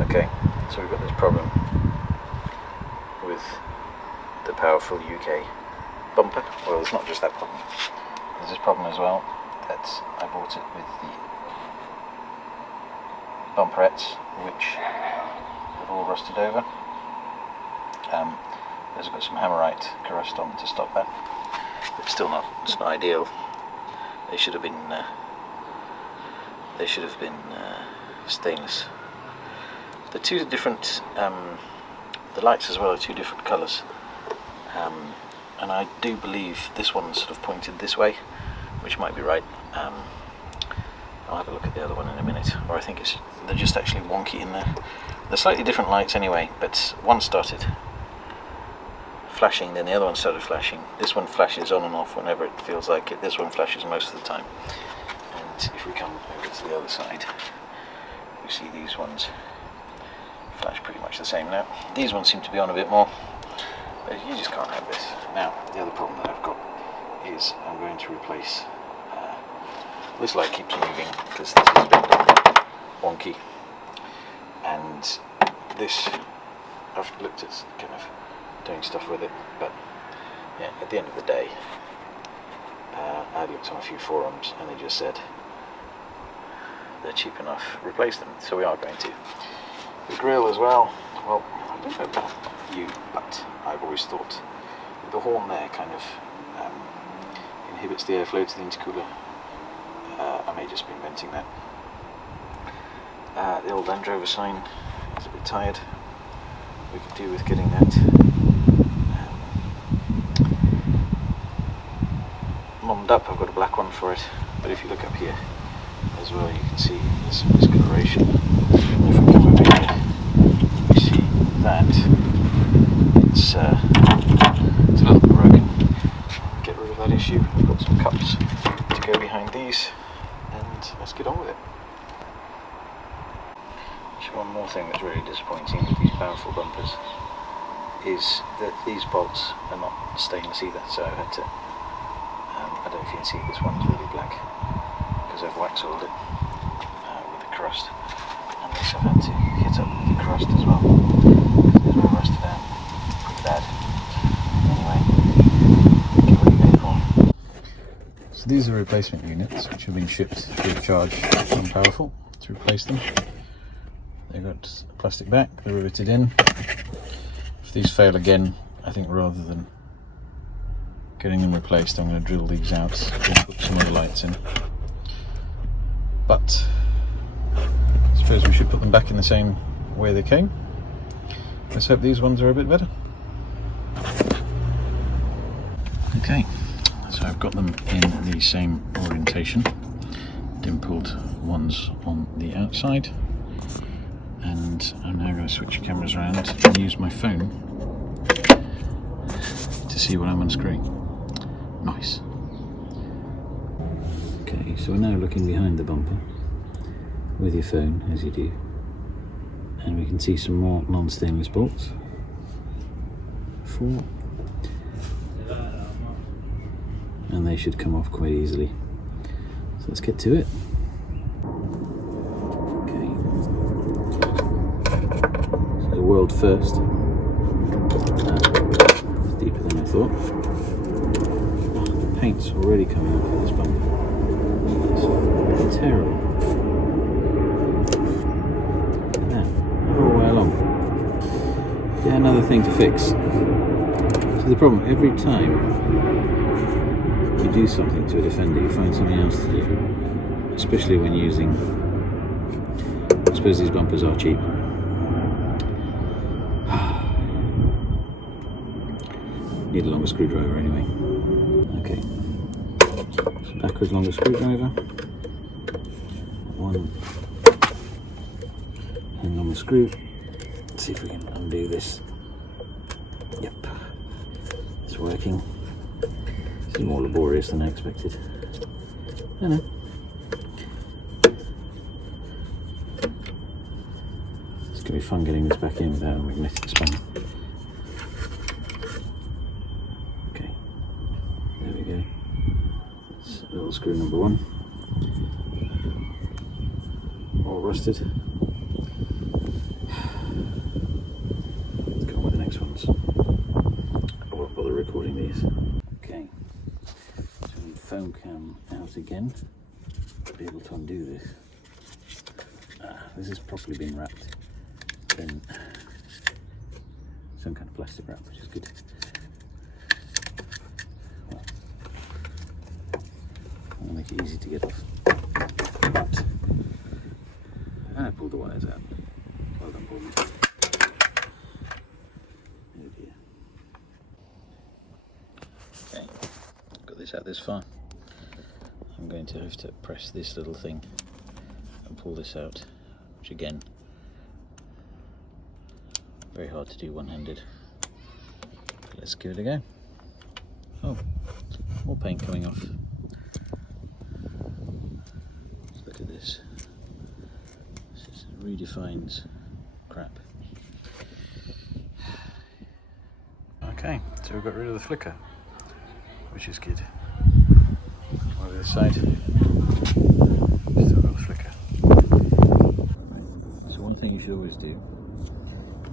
Okay, so we've got this problem with the powerful UK bumper. Well, it's not just that problem. There's this problem as well that I bought it with the bumperettes, which have all rusted over. There's got some hammerite corrust on to stop that. But it's still not. It's not ideal. They should have been. Stainless. The two different, the lights as well are two different colours, and I do believe this one's sort of pointed this way, which might be right. I'll have a look at the other one in a minute, or I think they're just actually wonky in there. They're slightly different lights anyway, but one started flashing, then the other one started flashing. This one flashes on and off whenever it feels like it. This one flashes most of the time. And if we come over to the other side, you see these ones flash pretty much the same now. These ones seem to be on a bit more, but you just can't have this. Now, the other problem that I've got is I'm going to replace, this light keeps moving because this is a bit wonky, and this, I've looked at kind of doing stuff with it, but yeah, at the end of the day, I looked on a few forums and they just said they're cheap enough, replace them, so we are going to. The grill as well, well, I don't know about you, but I've always thought the horn there kind of inhibits the airflow to the intercooler. I may just be inventing that. The old Land Rover sign is a bit tired. We could do with getting that mummed up. I've got a black one for it, but if you look up here as well, you can see there's some discoloration. If we come over here, we see that it's a little bit broken. Get rid of that issue. We've got some cups to go behind these, and let's get on with it. Actually, one more thing that's really disappointing with these powerful bumpers is that these bolts are not stainless either, so I've had to, I don't know if you can see, this one's really black because I've wax oiled it with the crust, and this I've had to hit up with the crust as well because it's all rusted out pretty bad. Anyway, get what you pay for. So these are replacement units which have been shipped free of charge from Powerful to replace them. They've got a plastic back, they're riveted in. If these fail again, I think rather than getting them replaced, I'm going to drill these out and put some other lights in. But I suppose we should put them back in the same way they came. Let's hope these ones are a bit better. Okay, so I've got them in the same orientation, dimpled ones on the outside, and I'm now going to switch cameras around and use my phone to see what I'm unscrewing. Nice. Okay, so we're now looking behind the bumper with your phone, as you do, and we can see some more non-stainless bolts. 4, and they should come off quite easily. So let's get to it. Okay, so world first. Deeper than I thought. The paint's already coming off of this bumper. It's terrible. Look at that, all the way along. Yeah, another thing to fix. So the problem, every time you do something to a Defender, you find something else to do. Especially when using, I suppose these bumpers are cheap. Need a longer screwdriver anyway. Okay, so backwards longer screwdriver. One, hang on the screw. Let's see if we can undo this. Yep, it's working. This is more laborious than I expected. I know. It's going to be fun getting this back in without a magnetic spine. Okay, there we go. That's little screw number 1. All rusted. recording these. Okay, so with foam cam out again, I'll be able to undo this. This has properly been wrapped in some kind of plastic wrap, which is good. Well, I'll make it easy to get off. But, and I pulled the wires out. Well done, Paul. Oh dear. Okay, got this out this far. I'm going to have to press this little thing and pull this out, which again, very hard to do one-handed. Let's give it a go. Oh, more paint coming off. Let's look at this. This redefines crap. Okay, so we've got rid of the flicker, which is good. On the other side, still got the flicker. So one thing you should always do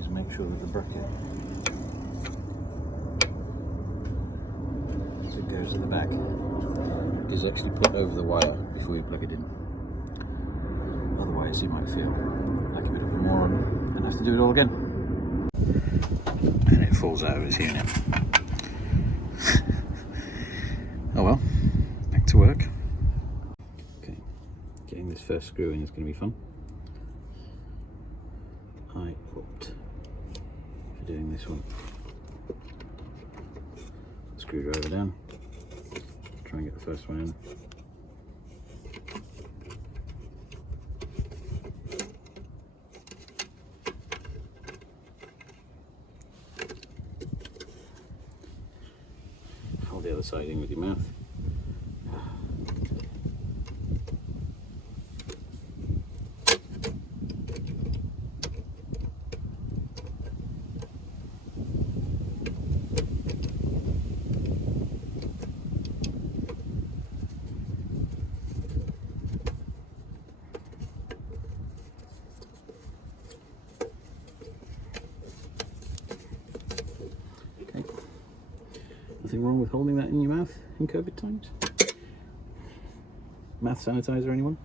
is make sure that the bracket that goes to the back is actually put over the wire before you plug it in. Otherwise you might feel like a bit of a moron and have to do it all again. And it falls out of its unit. Oh well, back to work. Okay, getting this first screw in is going to be fun. I opt for doing this one. Screwdriver down, try and get the first one in. Hold the other side in with your mouth. Nothing wrong with holding that in your mouth in COVID times? Mouth sanitizer, anyone?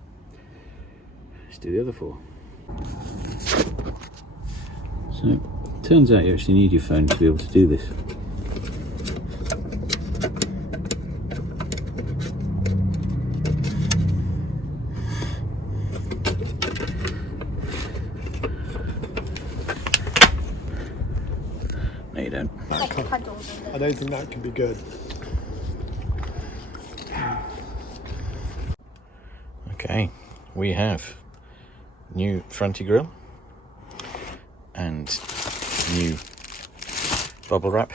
Let's do the other four. So, it turns out you actually need your phone to be able to do this. No, you don't. I don't think that can be good. Okay, we have new fronty grille and new bubble wrap,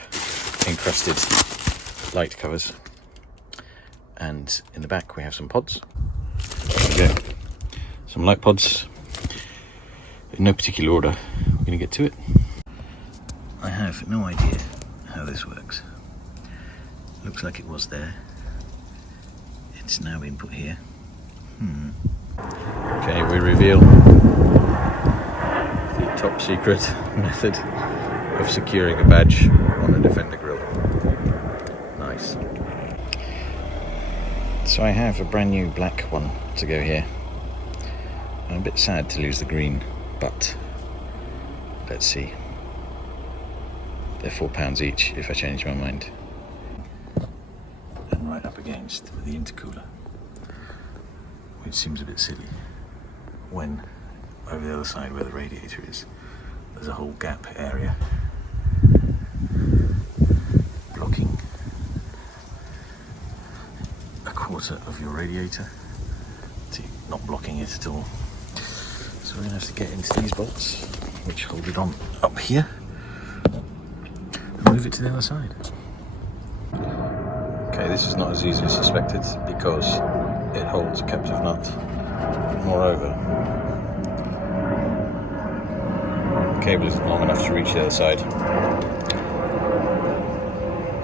encrusted light covers, and in the back we have some pods. There we go. Some light pods in no particular order. We're going to get to it. I have no idea how this works. Looks like it was there. It's now been put here. Okay, we reveal the top secret method of securing a badge on a Defender grill. Nice. So I have a brand new black one to go here. I'm a bit sad to lose the green, but let's see. They're £4 each if I change my mind. And right up against the intercooler, which seems a bit silly when over the other side where the radiator is, there's a whole gap area blocking a quarter of your radiator to not blocking it at all. So we're going to have to get into these bolts which hold it on up here and move it to the other side. Okay, this is not as easily suspected because it holds a captive nut. Moreover, the cable isn't long enough to reach the other side,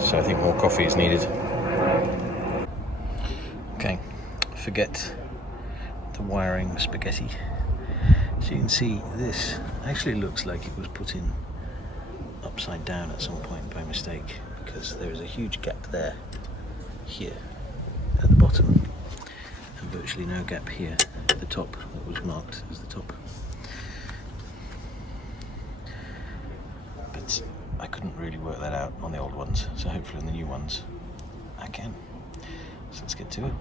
so I think more coffee is needed. Okay, forget the wiring spaghetti. So you can see this actually looks like it was put in upside down at some point by mistake, because there is a huge gap there, here, at the bottom, and virtually no gap here at the top that was marked as the top. But I couldn't really work that out on the old ones, so hopefully on the new ones I can. So let's get to it.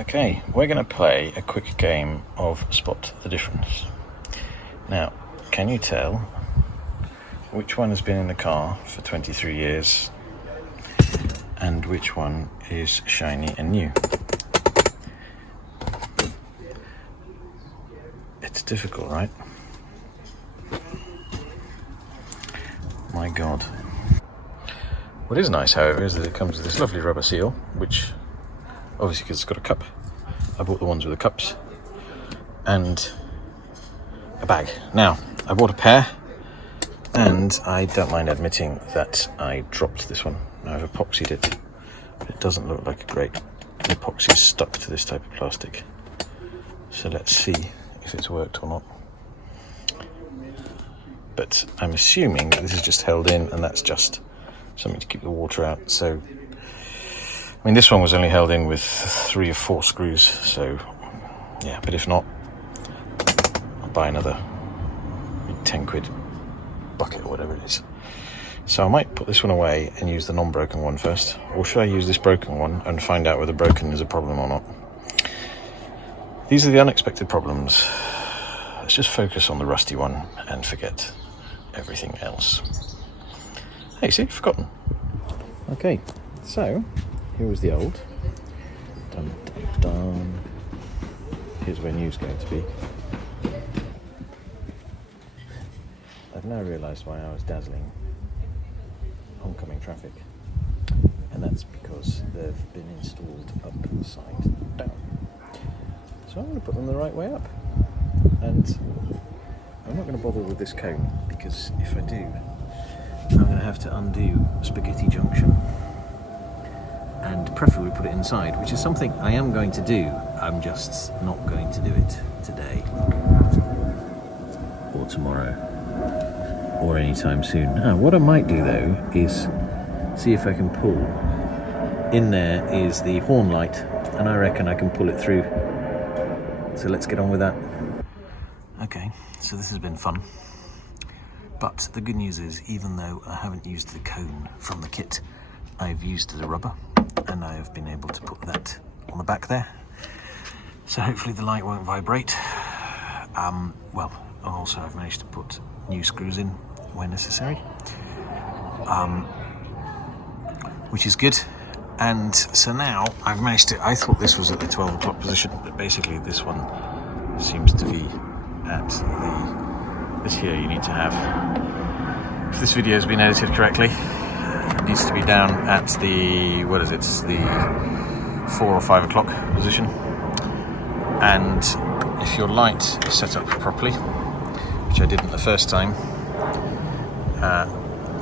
Okay, we're going to play a quick game of Spot the Difference. Now, can you tell which one has been in the car for 23 years and which one is shiny and new? It's difficult, right? My God. What is nice, however, is that it comes with this lovely rubber seal, which obviously because it's got a cup. I bought the ones with the cups and a bag. Now, I bought a pair and I don't mind admitting that I dropped this one. Now I've epoxied it, but it doesn't look like a great epoxy is stuck to this type of plastic. So let's see if it's worked or not. But I'm assuming that this is just held in and that's just something to keep the water out. So, I mean, this one was only held in with 3 or 4 screws, so yeah, but if not, I'll buy another 10 quid bucket or whatever it is. So I might put this one away and use the non-broken one first, or should I use this broken one and find out whether broken is a problem or not? These are the unexpected problems. Let's just focus on the rusty one and forget everything else. Hey, see, forgotten. Okay, so here was the old. Dun, dun, dun. Here's where new's going to be. I've now realised why I was dazzling oncoming traffic, and that's because they've been installed upside down. So I'm going to put them the right way up, and I'm not going to bother with this cone because if I do, I'm going to have to undo Spaghetti Junction and preferably put it inside, which is something I am going to do. I'm just not going to do it today or tomorrow or anytime soon. Now, what I might do though is see if I can pull. In there is the horn light, and I reckon I can pull it through. So let's get on with that. Okay, so this has been fun. But the good news is, even though I haven't used the cone from the kit, I've used the rubber, and I have been able to put that on the back there. So hopefully the light won't vibrate. Well, and also I've managed to put new screws in where necessary, which is good. And so now I've managed to, I thought this was at the 12 o'clock position, but basically this one seems to be at this here you need to have, if this video has been edited correctly, it needs to be down at the, what is it, the 4 or 5 o'clock position. And if your light is set up properly, which I didn't the first time,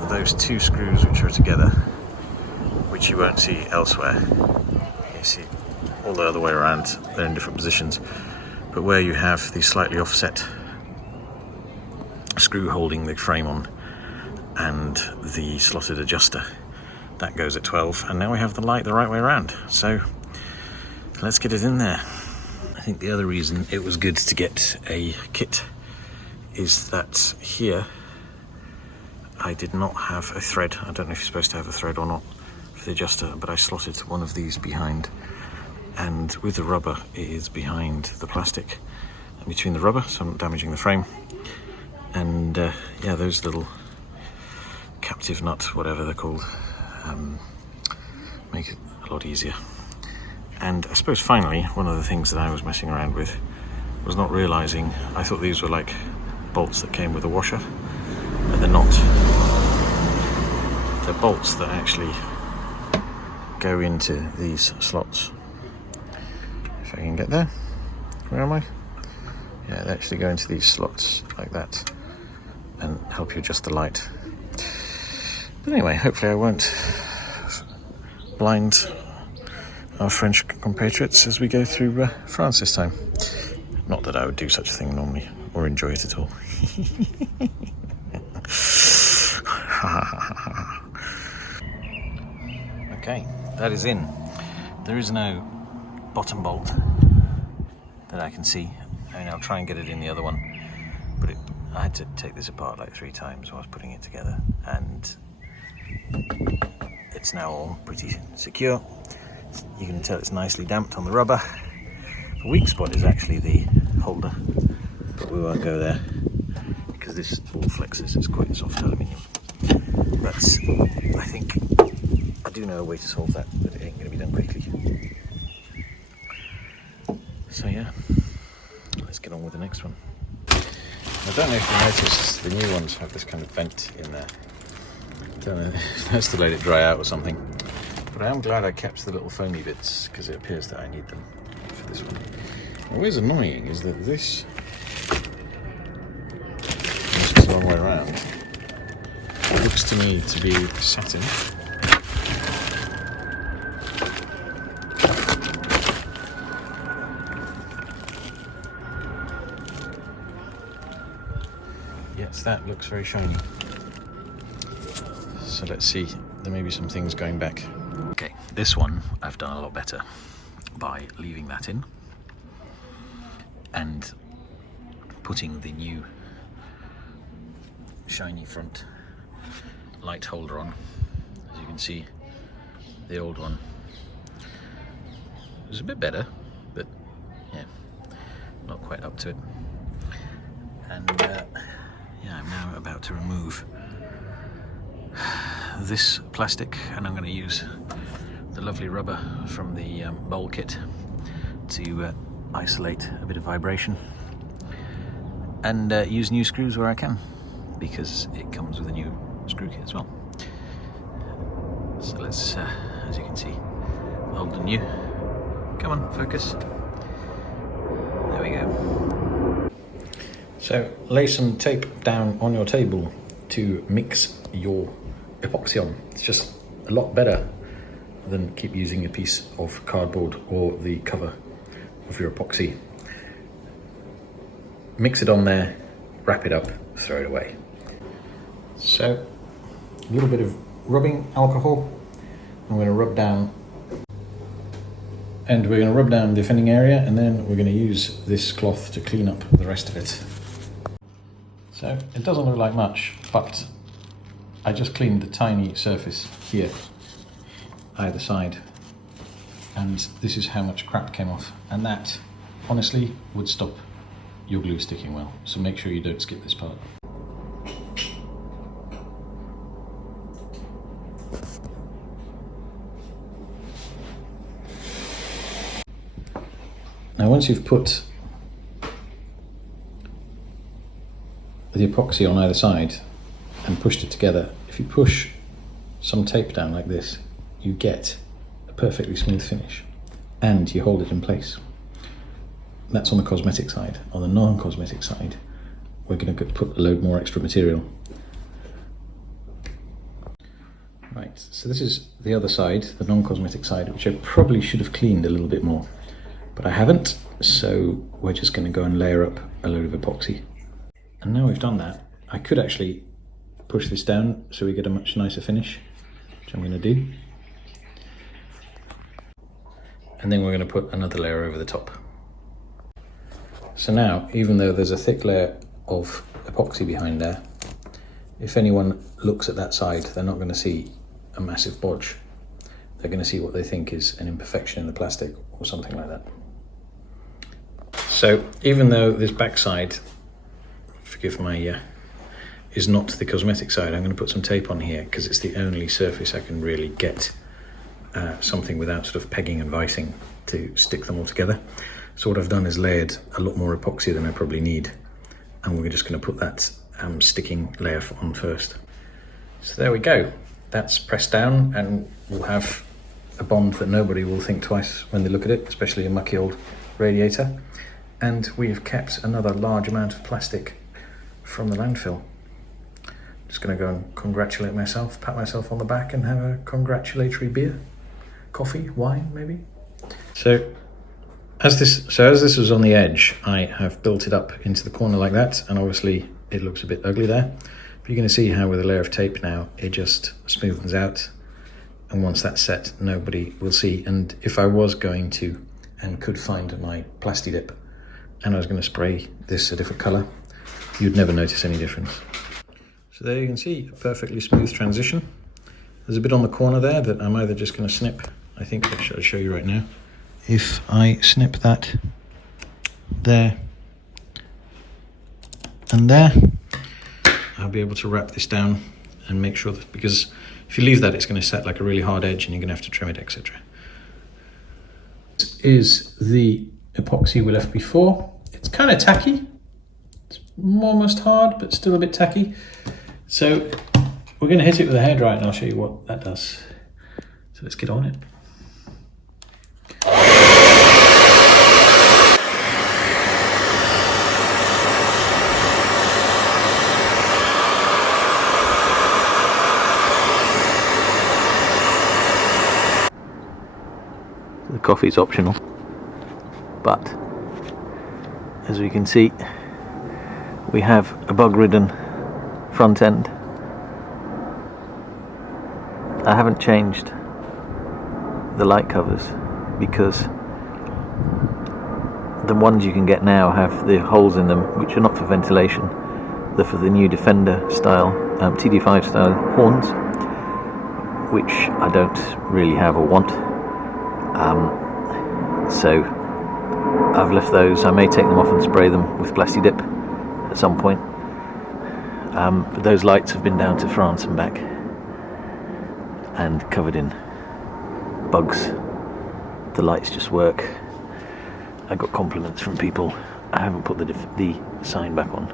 those 2 screws which are together, which you won't see elsewhere, you see all the other way around, they're in different positions, but where you have the slightly offset screw holding the frame on and the slotted adjuster, that goes at 12, and now we have the light the right way around. So let's get it in there. I think the other reason it was good to get a kit is that here I did not have a thread. I don't know if you're supposed to have a thread or not for the adjuster, but I slotted one of these behind, and with the rubber it is behind the plastic and between the rubber, so I'm not damaging the frame. And yeah, those little captive nuts, whatever they're called, make it a lot easier. And I suppose finally, one of the things that I was messing around with was not realising, I thought these were like bolts that came with a washer, but they're not. They're bolts that actually go into these slots. If I can get there, where am I? Yeah, they actually go into these slots like that and help you adjust the light. But anyway, hopefully I won't blind our French compatriots as we go through France this time. Not that I would do such a thing normally or enjoy it at all. Okay, that is in. There is no bottom bolt that I can see. I mean, I'll try and get it in the other one, but I had to take this apart like 3 times while I was putting it together, and it's now all pretty secure. You can tell it's nicely damped on the rubber. The weak spot is actually the holder, but we won't go there because this all flexes. It's quite soft aluminium. But I think I do know a way to solve that, but it ain't going to be done quickly. So yeah, let's get on with the next one. I don't know if you noticed, the new ones have this kind of vent in there. I don't know if that's to let it dry out or something. But I am glad I kept the little foamy bits, because it appears that I need them for this one. What is annoying is that this is the wrong way around. It looks to me to be satin. Yes, that looks very shiny. So let's see, there may be some things going back. Okay, this one I've done a lot better by leaving that in and putting the new shiny front light holder on. As you can see, the old one was a bit better, but yeah, not quite up to it. And yeah, I'm now about to remove this plastic, and I'm going to use the lovely rubber from the bowl kit to isolate a bit of vibration, and use new screws where I can, because it comes with a new screw kit as well. So let's, as you can see, old and new. Come on, focus. There we go. So lay some tape down on your table to mix your epoxy on. It's just a lot better than keep using a piece of cardboard or the cover of your epoxy. Mix it on there, wrap it up, throw it away. So a little bit of rubbing alcohol. I'm going to rub down, and we're going to rub down the offending area, and then we're going to use this cloth to clean up the rest of it. So it doesn't look like much, but I just cleaned the tiny surface here, either side, and this is how much crap came off, and that honestly would stop your glue sticking well, so make sure you don't skip this part. Now once you've put the epoxy on either side and pushed it together, if you push some tape down like this, you get a perfectly smooth finish, and you hold it in place. That's on the cosmetic side. On the non-cosmetic side, we're going to put a load more extra material. Right, so this is the other side, the non-cosmetic side, which I probably should have cleaned a little bit more, but I haven't, so we're just going to go and layer up a load of epoxy. And now we've done that, I could actually push this down so we get a much nicer finish, which I'm going to do. And then we're going to put another layer over the top. So now, even though there's a thick layer of epoxy behind there, if anyone looks at that side, they're not going to see a massive bodge. They're going to see what they think is an imperfection in the plastic or something like that. So even though this back side, forgive my, is not the cosmetic side, I'm going to put some tape on here because it's the only surface I can really get something without sort of pegging and vicing to stick them all together. So what I've done is layered a lot more epoxy than I probably need, and we're just going to put that sticking layer on first. So there we go, that's pressed down, and we'll have a bond that nobody will think twice when they look at it, especially a mucky old radiator. And we've kept another large amount of plastic from the landfill. Just going to go and congratulate myself, pat myself on the back, and have a congratulatory beer, coffee, wine maybe. So as this was on the edge, I have built it up into the corner like that, and obviously it looks a bit ugly there. You're going to see how with a layer of tape now, it just smoothens out. And once that's set, nobody will see. And if I was going to, and could find my Plasti Dip, and I was going to spray this a different colour, you'd never notice any difference. So there you can see a perfectly smooth transition. There's a bit on the corner there that I'm either just going to snip. I think I'll show you right now. If I snip that there and there, I'll be able to wrap this down and make sure that, because if you leave that, it's going to set like a really hard edge and you're going to have to trim it, etc. This is the epoxy we left before. It's kind of tacky. It's almost hard, but still a bit tacky. So we're going to hit it with a hairdryer and I'll show you what that does. So let's get on it. The coffee's optional, but as we can see, we have a bug-ridden front end. I haven't changed the light covers because the ones you can get now have the holes in them which are not for ventilation. They're for the new Defender style, TD5 style horns, which I don't really have or want. So I've left those. I may take them off and spray them with Plasti Dip at some point. But those lights have been down to France and back and covered in bugs. The lights just work. I got compliments from people. I haven't put the sign back on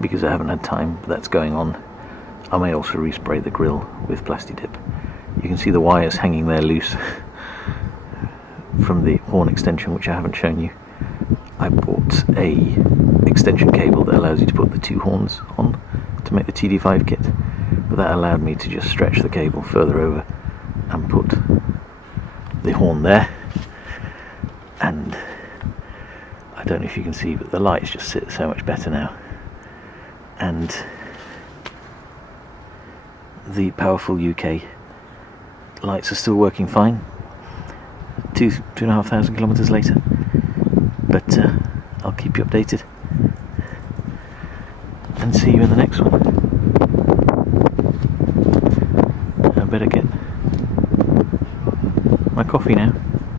because I haven't had time, but that's going on. I may also respray the grille with Plasti Dip. You can see the wires hanging there loose from the horn extension, which I haven't shown you. I bought a extension cable that allows you to put the two horns on to make the TD5 kit, but that allowed me to just stretch the cable further over and put the horn there. And I don't know if you can see, but the lights just sit so much better now, and the powerful UK lights are still working fine 2,500 kilometers later, but I'll keep you updated and see you in the next one. I better get my coffee now.